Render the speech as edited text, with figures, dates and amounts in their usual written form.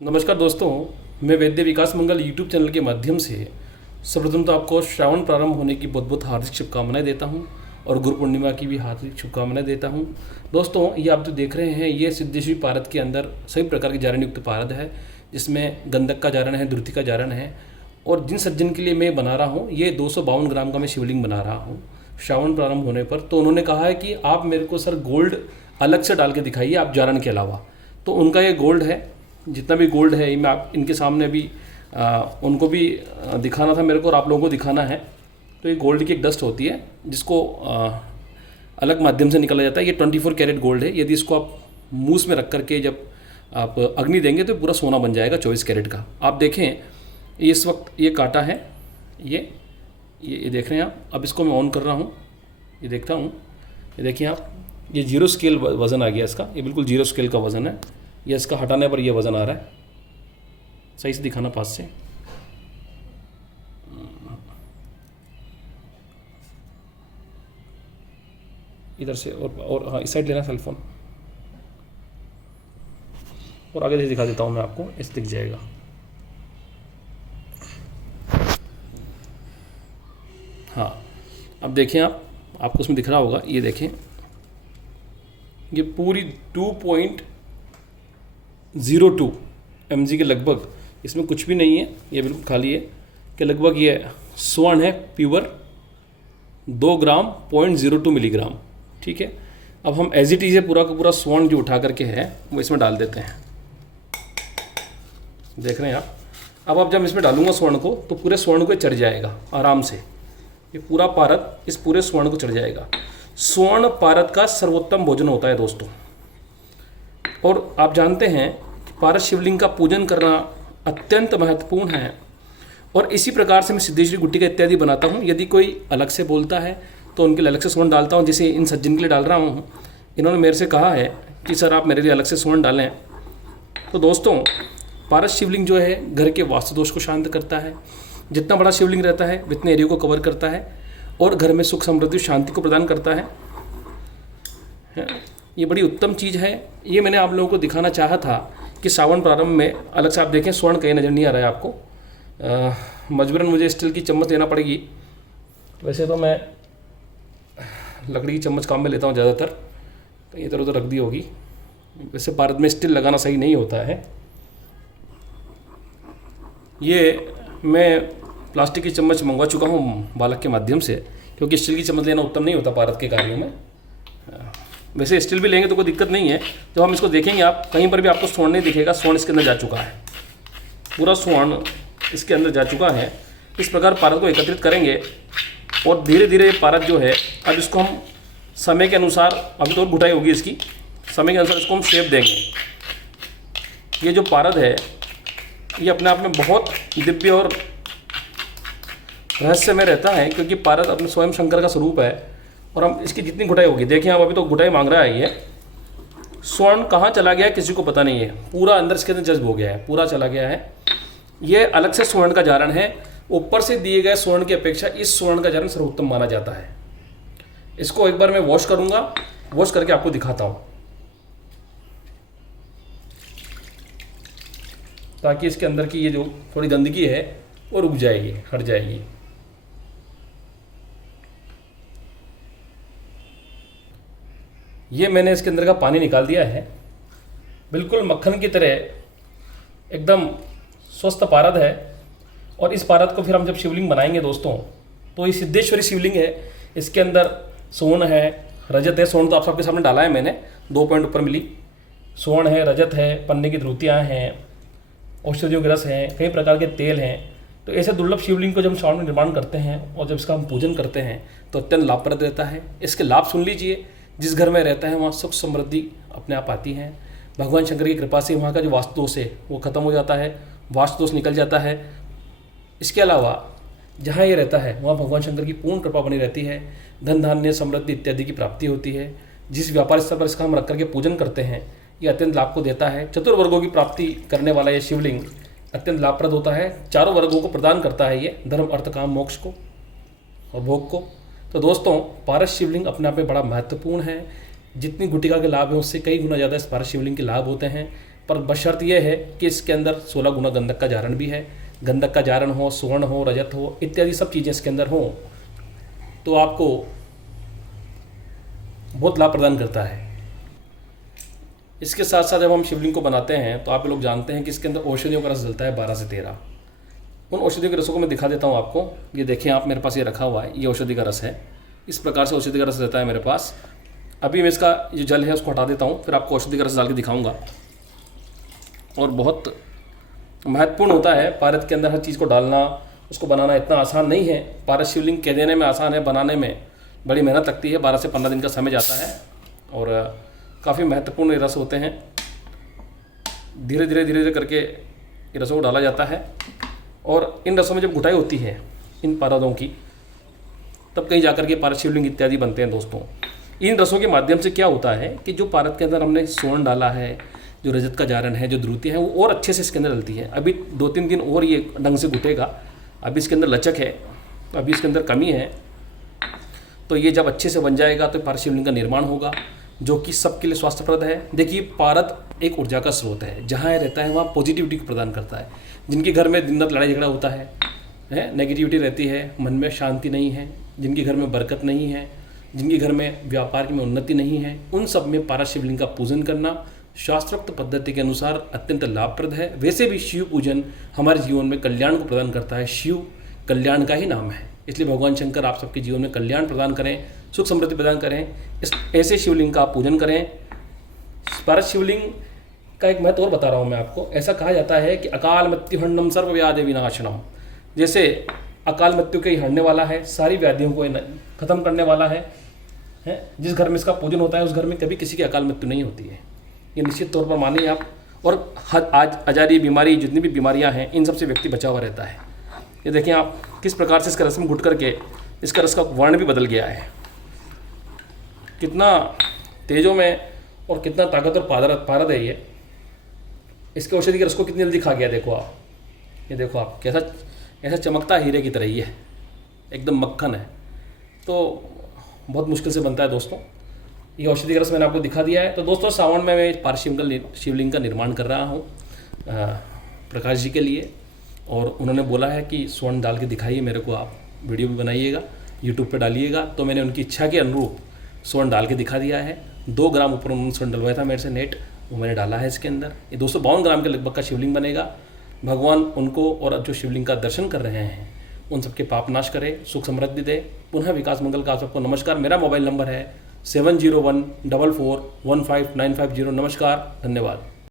नमस्कार दोस्तों, मैं वैद्य विकास मंगल यूट्यूब चैनल के माध्यम से सर्वप्रथम तो आपको श्रावण प्रारंभ होने की बहुत बहुत हार्दिक शुभकामनाएं देता हूं और गुरु पूर्णिमा की भी हार्दिक शुभकामनाएं देता हूं। दोस्तों, ये आप जो देख रहे हैं ये सिद्धेश्वरी पारद के अंदर सभी प्रकार के जारण युक्त पारद है, जिसमें गंधक का जारण है, द्रुति का जारण है। और जिन सज्जन के लिए मैं बना रहा हूँ ये 252 ग्राम का मैं शिवलिंग बना रहा हूँ श्रावण प्रारंभ होने पर। तो उन्होंने कहा है कि आप मेरे को सर गोल्ड अलग से डाल के दिखाइए, आप जारण के अलावा। तो उनका ये गोल्ड है, जितना भी गोल्ड है ये मैं आप इनके सामने अभी उनको भी दिखाना था मेरे को और आप लोगों को दिखाना है। तो ये गोल्ड की एक डस्ट होती है जिसको अलग माध्यम से निकाला जाता है। ये 24 कैरेट गोल्ड है। यदि इसको आप मूस में रख करके जब आप अग्नि देंगे तो पूरा सोना बन जाएगा 24 कैरेट का। आप देखें ये इस वक्त ये काटा है, ये देख रहे हैं आप। अब इसको मैं ऑन कर रहा हूँ, ये देखता हूँ, ये देखिए आप, ये 0 स्केल वज़न आ गया इसका। ये बिल्कुल 0 स्केल का वज़न है। ये इसका हटाने पर ये वज़न आ रहा है। सही से दिखाना पास से। इधर से और हाँ, इस साइड लेना सेलफोन, और आगे से दिखा देता हूँ मैं आपको, इस दिख जाएगा। हाँ, अब देखें आपको उसमें दिख रहा होगा। ये देखें, ये पूरी 2.02 mg के लगभग, इसमें कुछ भी नहीं है, ये बिल्कुल खाली है कि लगभग ये स्वर्ण है प्योर 2 ग्राम 0.02 मिलीग्राम। ठीक है, अब हम एज इट इज़ है पूरा का पूरा स्वर्ण जो उठा करके है वो इसमें डाल देते हैं। देख रहे हैं आप। अब जब इसमें डालूंगा स्वर्ण को तो पूरे स्वर्ण को चढ़ जाएगा आराम से। ये पूरा पारद इस पूरे स्वर्ण को चढ़ जाएगा। स्वर्ण पारद का सर्वोत्तम भोजन होता है दोस्तों। और आप जानते हैं कि पारद शिवलिंग का पूजन करना अत्यंत महत्वपूर्ण है। और इसी प्रकार से मैं सिद्धेश्वरी गुट्टिका इत्यादि बनाता हूँ। यदि कोई अलग से बोलता है तो उनके लिए अलग से स्वर्ण डालता हूँ, जैसे इन सज्जन के लिए डाल रहा हूँ। इन्होंने मेरे से कहा है कि सर आप मेरे लिए अलग से स्वर्ण डालें। तो दोस्तों, पारद शिवलिंग जो है घर के वास्तु दोष को शांत करता है। जितना बड़ा शिवलिंग रहता है उतने एरिया को कवर करता है और घर में सुख समृद्धि शांति को प्रदान करता है। ये बड़ी उत्तम चीज़ है। ये मैंने आप लोगों को दिखाना चाहा था कि सावन प्रारंभ में अलग से आप देखें स्वर्ण कहीं नज़र नहीं आ रहा है आपको। मजबूरन मुझे स्टील की चम्मच लेना पड़ेगी। वैसे तो मैं लकड़ी की चम्मच काम में लेता हूँ ज़्यादातर, कहीं इधर उधर रख दी होगी। वैसे भारत में स्टील लगाना सही नहीं होता है। ये मैं प्लास्टिक की चम्मच मंगवा चुका हूँ बालक के माध्यम से, क्योंकि स्टील की चम्मच लेना उत्तम नहीं होता भारत के कार्यों में। वैसे स्टील भी लेंगे तो कोई दिक्कत नहीं है। जब हम इसको देखेंगे आप कहीं पर भी आपको स्वर्ण नहीं दिखेगा, स्वर्ण इसके अंदर जा चुका है, पूरा स्वर्ण इसके अंदर जा चुका है। इस प्रकार पारद को एकत्रित करेंगे और धीरे धीरे पारद जो है, अब इसको हम समय के अनुसार, अभी तो घुटाई होगी इसकी, समय के अनुसार इसको हम शेप देंगे। ये जो पारद है ये अपने आप में बहुत दिव्य और रहस्यमय रहता है, क्योंकि पारद अपने स्वयं शंकर का स्वरूप है। और हम इसकी जितनी घुटाई होगी, देखिए आप अभी तो घुटाई मांग रहा है। ये स्वर्ण कहाँ चला गया किसी को पता नहीं है, पूरा अंदर इसके अंदर जज्ब हो गया है, पूरा चला गया है। ये अलग से स्वर्ण का जारण है। ऊपर से दिए गए स्वर्ण की अपेक्षा इस स्वर्ण का जारण सर्वोत्तम माना जाता है। इसको एक बार मैं वॉश करूँगा, वॉश करके आपको दिखाता हूँ, ताकि इसके अंदर की ये जो थोड़ी गंदगी है वो रुक जाएगी, हट जाएगी। ये मैंने इसके अंदर का पानी निकाल दिया है, बिल्कुल मक्खन की तरह एकदम स्वस्थ पारद है। और इस पारद को फिर हम जब शिवलिंग बनाएंगे दोस्तों, तो ये सिद्धेश्वरी शिवलिंग है। इसके अंदर स्वर्ण है, रजत है। स्वर्ण तो आप सबके सामने डाला है मैंने, 2 पॉइंट ऊपर मिली। स्वर्ण है, रजत है, पन्ने की ध्रुतियाँ हैं, औषधियों के रस हैं, कई प्रकार के तेल हैं। तो ऐसे दुर्लभ शिवलिंग को जब हम श्रावण में निर्माण करते हैं और जब इसका हम पूजन करते हैं तो अत्यंत लाभप्रद रहता है। इसके लाभ सुन लीजिए। जिस घर में रहता है वहाँ सुख समृद्धि अपने आप आती है। भगवान शंकर की कृपा से वहाँ का जो वास्तु दोष है वो खत्म हो जाता है, वास्तु दोष निकल जाता है। इसके अलावा जहाँ ये रहता है वहाँ भगवान शंकर की पूर्ण कृपा बनी रहती है। धन धान्य समृद्धि इत्यादि की प्राप्ति होती है। जिस व्यापार स्तर पर इसका हम रख करके पूजन करते हैं ये अत्यंत लाभ को देता है। चतुर्वर्गों की प्राप्ति करने वाला ये शिवलिंग अत्यंत लाभप्रद होता है। चारों वर्गों को प्रदान करता है ये, धर्म अर्थ काम मोक्ष को और भोग को। तो दोस्तों, पारस शिवलिंग अपने आप में बड़ा महत्वपूर्ण है। जितनी गुटिका के लाभ हैं उससे कई गुना ज़्यादा इस पारस शिवलिंग के लाभ होते हैं। पर बशर्त यह है कि इसके अंदर 16 गुना गंधक का जारण भी है। गंधक का जारण हो, स्वर्ण हो, रजत हो, इत्यादि सब चीज़ें इसके अंदर हों तो आपको बहुत लाभ प्रदान करता है। इसके साथ साथ जब हम शिवलिंग को बनाते हैं तो आप लोग जानते हैं कि इसके अंदर औषधियों का रस डलता है 12 से 13। उन औषधियों के रसों को मैं दिखा देता हूँ आपको। ये देखें आप, मेरे पास ये रखा हुआ है, ये औषधि का रस है। इस प्रकार से औषधि का रस रहता है मेरे पास। अभी मैं इसका जो जल है उसको हटा देता हूँ, फिर आपको औषधि का रस डाल के दिखाऊँगा। और बहुत महत्वपूर्ण होता है पारद के अंदर हर चीज़ को डालना, उसको बनाना इतना आसान नहीं है। पारद शिवलिंग कह देने में आसान है, बनाने में बड़ी मेहनत लगती है। 12 से 15 दिन का समय जाता है और काफ़ी महत्वपूर्ण रस होते हैं। धीरे धीरे करके ये रसों को डाला जाता है और इन रसों में जब घुटाई होती है इन पारदों की, तब कहीं जाकर के पारद शिवलिंग इत्यादि बनते हैं। दोस्तों, इन रसों के माध्यम से क्या होता है कि जो पारद के अंदर हमने स्वर्ण डाला है, जो रजत का जारण है, जो द्रुति है, वो और अच्छे से इसके अंदर डलती है। अभी 2-3 दिन और ये ढंग से घुटेगा। अभी इसके अंदर लचक है, अभी इसके अंदर कमी है। तो ये जब अच्छे से बन जाएगा तो पारद शिवलिंग का निर्माण होगा, जो कि सबके लिए स्वास्थ्यप्रद है। देखिए, पारद एक ऊर्जा का स्रोत है। जहाँ रहता है वहाँ पॉजिटिविटी को प्रदान करता है। जिनके घर में दिन रात लड़ाई झगड़ा होता है, नेगेटिविटी रहती है, मन में शांति नहीं है, जिनके घर में बरकत नहीं है, जिनके घर में व्यापार में उन्नति नहीं है, उन सब में पारद शिवलिंग का पूजन करना शास्त्रोक्त पद्धति के अनुसार अत्यंत लाभप्रद है। वैसे भी शिव पूजन हमारे जीवन में कल्याण को प्रदान करता है। शिव कल्याण का ही नाम है, इसलिए भगवान शंकर आप सबके जीवन में कल्याण प्रदान करें, सुख समृद्धि प्रदान करें। इस ऐसे शिवलिंग का आप पूजन करें। पारद शिवलिंग का एक महत्व और बता रहा हूँ मैं आपको। ऐसा कहा जाता है कि अकाल मृत्यु हरणम सर्व व्याधि विनाशनम। जैसे अकाल मृत्यु के हरने वाला है, सारी व्याधियों को खत्म करने वाला है। जिस घर में इसका पूजन होता है उस घर में कभी किसी की अकाल मृत्यु नहीं होती है। ये निश्चित तौर पर मानिए आप। और आज अजारी बीमारी, जितनी भी बीमारियां हैं, इन सबसे व्यक्ति बचा हुआ रहता है। ये देखें आप किस प्रकार से इसका रस में घुट करके इसका रस का वर्ण भी बदल गया है। कितना तेजों में और कितना ताकतवर पारद है ये। इसके औषधि के रस को कितनी जल्दी खा गया। देखो आप, ये देखो आप कैसा ऐसा चमकता हीरे की तरह ही है, एकदम मक्खन है। तो बहुत मुश्किल से बनता है दोस्तों। ये औषधि का रस मैंने आपको दिखा दिया है। तो दोस्तों, सावन में मैं पारद शिवलिंग का निर्माण कर रहा हूँ प्रकाश जी के लिए। और उन्होंने बोला है कि स्वर्ण डाल के दिखाइए मेरे को, आप वीडियो भी बनाइएगा, यूट्यूब पे डालिएगा। तो मैंने उनकी इच्छा के अनुरूप स्वर्ण डाल के दिखा दिया है। 2 ग्राम ऊपर उन्होंने स्वर्ण डलवाया था मेरे से नेट, वो मैंने डाला है इसके अंदर। ये 252 ग्राम के लगभग का शिवलिंग बनेगा। भगवान उनको और जो शिवलिंग का दर्शन कर रहे हैं उन सबके पाप नाश करे, सुख समृद्धि दे, पुनः विकास मंगल का। आप सबको नमस्कार। मेरा मोबाइल नंबर है 7014415950। नमस्कार, धन्यवाद।